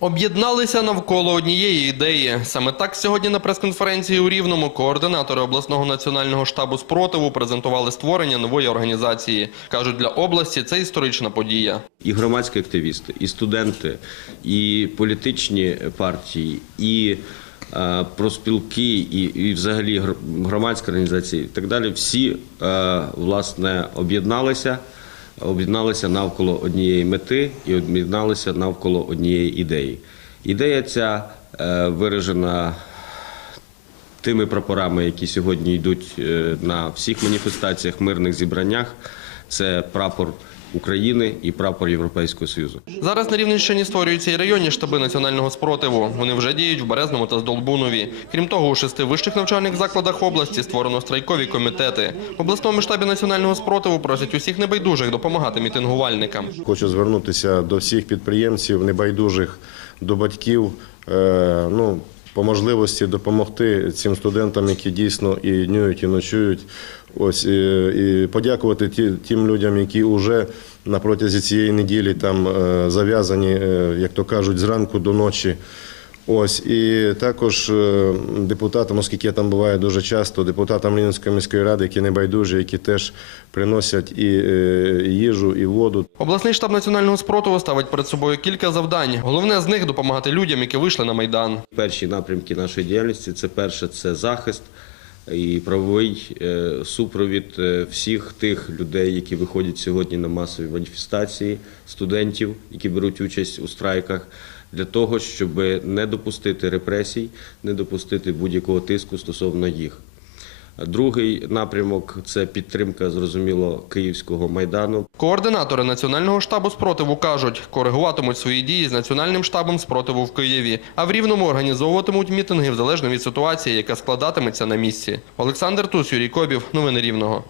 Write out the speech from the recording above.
Об'єдналися навколо однієї ідеї. Саме так сьогодні на прес-конференції у Рівному координатори обласного національного штабу спротиву презентували створення нової організації. кажуть, для області це історична подія. і громадські активісти, і студенти, і політичні партії, і е, проспілки, і, і взагалі гр- громадські організації, і так далі. Всі е, власне об'єдналися, об'єдналися навколо однієї мети і об'єдналися навколо однієї ідеї. Ідея ця е, виражена тими прапорами, які сьогодні йдуть е, на всіх маніфестаціях, мирних зібраннях. Це прапор України і прапор Європейського Союзу. Зараз на Рівненщині створюються і районні штаби національного спротиву. Вони вже діють в Березному та Здолбунові. Крім того, у шести вищих навчальних закладах області створено страйкові комітети. В обласному штабі національного спротиву просять усіх небайдужих допомагати мітингувальникам. Хочу звернутися до всіх підприємців, небайдужих, до батьків. е, Ну, по можливості допомогти цим студентам, які дійсно і днюють, і ночують. Ось і, і подякувати ті, тим людям, які вже на протязі цієї неділі там е, зав'язані, е, як то кажуть, зранку до ночі. Ось і також е, депутатам, оскільки я там буваю дуже часто, депутатам Рівненської міської ради, які небайдужі, які теж приносять і е, їжу, і воду. Обласний штаб національного спротиву ставить перед собою кілька завдань. Головне з них допомагати людям, які вийшли на майдан. Перші напрямки нашої діяльності це перше це захист і правовий е, супровід е, всіх тих людей, які виходять сьогодні на масові маніфестації, студентів, які беруть участь у страйках, для того, щоб не допустити репресій, не допустити будь-якого тиску стосовно їх. Другий напрямок це підтримка, зрозуміло, київського майдану. Координатори національного штабу спротиву кажуть, коригуватимуть свої дії з національним штабом спротиву в Києві, а в Рівному організовуватимуть мітинги залежно від ситуації, яка складатиметься на місці. Олександр Тус, Юрій Кобів, новини Рівного.